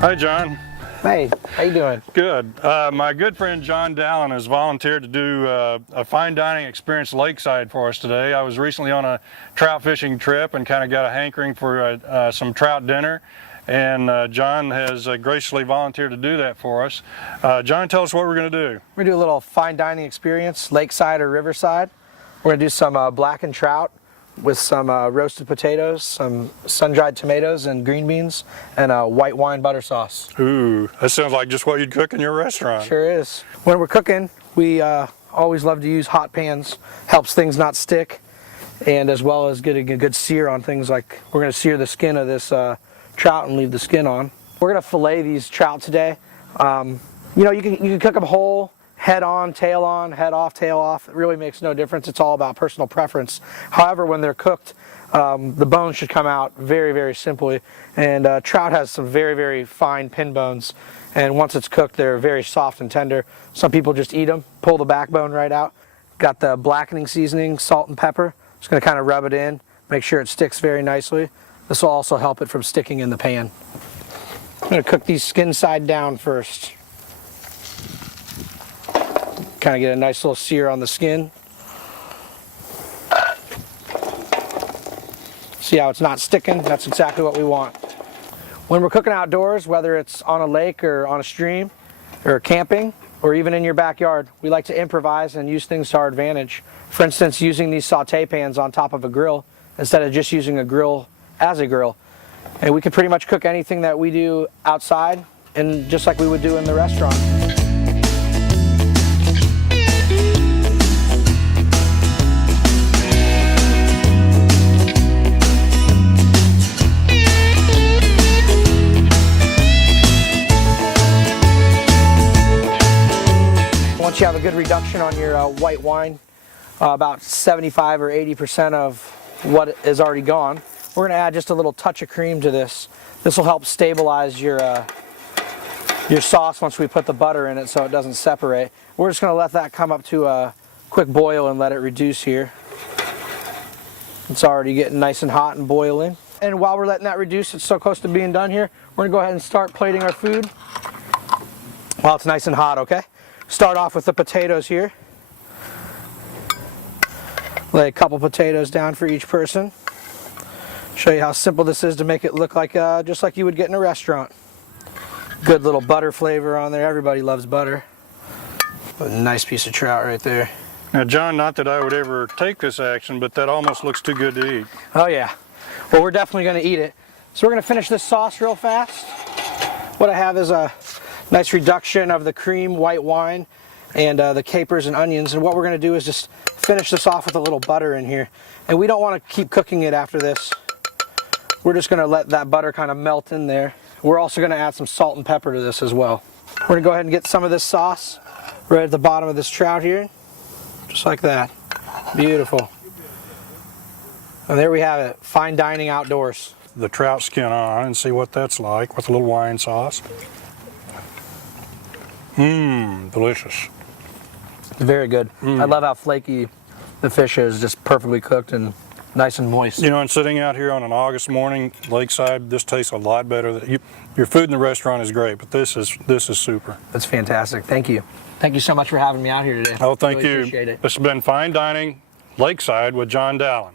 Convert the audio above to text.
Hi, John. Hey, how you doing? Good. My good friend John Dallin has volunteered to do a fine dining experience Lakeside for us today. I was recently on a trout fishing trip and kind of got a hankering for some trout dinner, and John has graciously volunteered to do that for us. John, tell us what we're going to do. We're going to do a little fine dining experience, Lakeside or Riverside. We're going to do some blackened trout with some roasted potatoes, some sun-dried tomatoes and green beans, and a white wine butter sauce. Ooh, that sounds like just what you'd cook in your restaurant. Sure is. When we're cooking, we always love to use hot pans. Helps things not stick, and as well as getting a good sear on things. Like we're going to sear the skin of this trout and leave the skin on. We're going to fillet these trout today. You know, you can cook them whole, head on, tail on, head off, tail off. It really makes no difference. It's all about personal preference. However, when they're cooked, the bones should come out very, very simply. And trout has some very, very fine pin bones. And once it's cooked, they're very soft and tender. Some people just eat them, pull the backbone right out. Got the blackening seasoning, salt and pepper. Just going to kind of rub it in, make sure it sticks very nicely. This will also help it from sticking in the pan. I'm going to cook these skin side down first. Kind of get a nice little sear on the skin. See how it's not sticking? That's exactly what we want. When we're cooking outdoors, whether it's on a lake or on a stream or camping or even in your backyard, we like to improvise and use things to our advantage. For instance, using these saute pans on top of a grill instead of just using a grill as a grill. And we can pretty much cook anything that we do outside and just like we would do in the restaurant. Once you have a good reduction on your white wine, about 75 or 80% of what is already gone, we're going to add just a little touch of cream to this. This will help stabilize your sauce once we put the butter in it so it doesn't separate. We're just going to let that come up to a quick boil and let it reduce here. It's already getting nice and hot and boiling. And while we're letting that reduce, it's so close to being done here, we're going to go ahead and start plating our food while it's nice and hot, okay? Start off with the potatoes here. Lay a couple potatoes down for each person. Show you how simple this is to make it look like just like you would get in a restaurant. Good little butter flavor on there. Everybody loves butter. A nice piece of trout right there. Now, John, not that I would ever take this action, but that almost looks too good to eat. Oh yeah. Well, we're definitely going to eat it. So we're going to finish this sauce real fast. What I have is a nice reduction of the cream, white wine, and the capers and onions. And what we're going to do is just finish this off with a little butter in here. And we don't want to keep cooking it after this. We're just going to let that butter kind of melt in there. We're also going to add some salt and pepper to this as well. We're going to go ahead and get some of this sauce right at the bottom of this trout here. Just like that. Beautiful. And there we have it. Fine dining outdoors. The trout skin on and see what that's like with a little wine sauce. Mmm, delicious. Very good. I love how flaky the fish is, just perfectly cooked and nice and moist. You know, and sitting out here on an August morning, Lakeside, this tastes a lot better. Your food in the restaurant is great, but this is super. That's fantastic. Thank you. Thank you so much for having me out here today. Oh, thank Really you. appreciate it. This has been Fine Dining Lakeside with John Dallin.